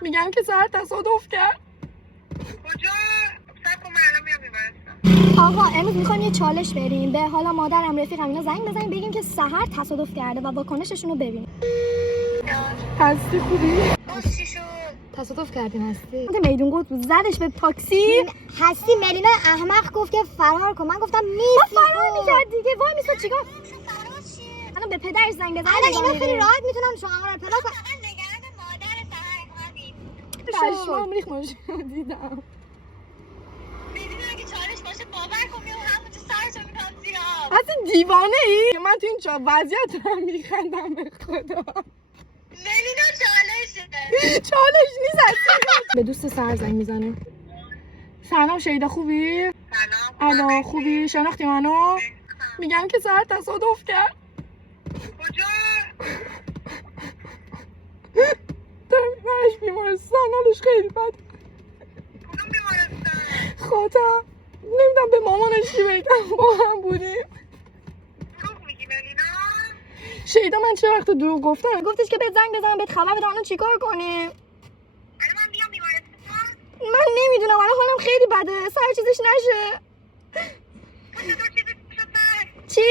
میگم که سهر تصادف کرد. کجا؟ صبر کن من الان میام بیمارستان. آقا امروز میخوایم یه چالش بریم به حالا مادرم رفیقم اینا زنگ بزنیم بگیم که سهر تصادف کرده و واکنششون رو ببینیم. هستی خوبی؟ باز چی شد؟ تصادف کردیم هستی. میدون گفت زدش به تاکسی. هستی ملینا احمق گفت که فرار کن. من گفتم ما فرار میکرد دیگه. وای میسا چیکار؟ الان به پدرش زنگ بزن. الان اینا خیلی راحت میتونم شما رو پلاس نگران مادر سهر هادی. شما ریخ ماشین دیدم. میدونی اگه چالش باشه باور کن میام همونجا سرشو میکنم زیاد. اصلا دیوانه ای؟ من تو این وضعیت دارم میخندم به خدا. ملینا چالشه. چالش نیست اصلا. به دوست سهر زنگ میزنه. سلام شیدا خوبی؟ سلام. الو خوبی؟ شناختی منو؟ میگم که سهر تصادف کرد. کجا؟ دارم میبرش بیمارستان حالش خیلی بد. کدوم بیمارستان؟ خاطر نمیدونم به مامانش چی بگم با هم بودیم. دروغ میگی ملینا؟ شیدا من چه وقت دروغ گفتم؟ گفتش که بهت زنگ بزنم بهت خبر بدم الان چیکار کنیم؟ الان من بیام بیمارستان؟ من نمیدونم الان حالم خیلی بده. سر چیزش نشه. تو چیزی شد سر؟ چی؟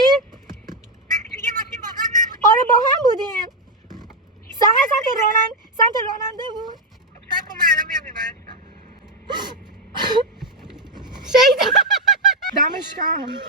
توی یه ماشین با هم نبودی؟ آره با هم بودیم. سهر سمت راننده بود. صبر کن من الان میام بیمارستان. شیدا دمش گرم.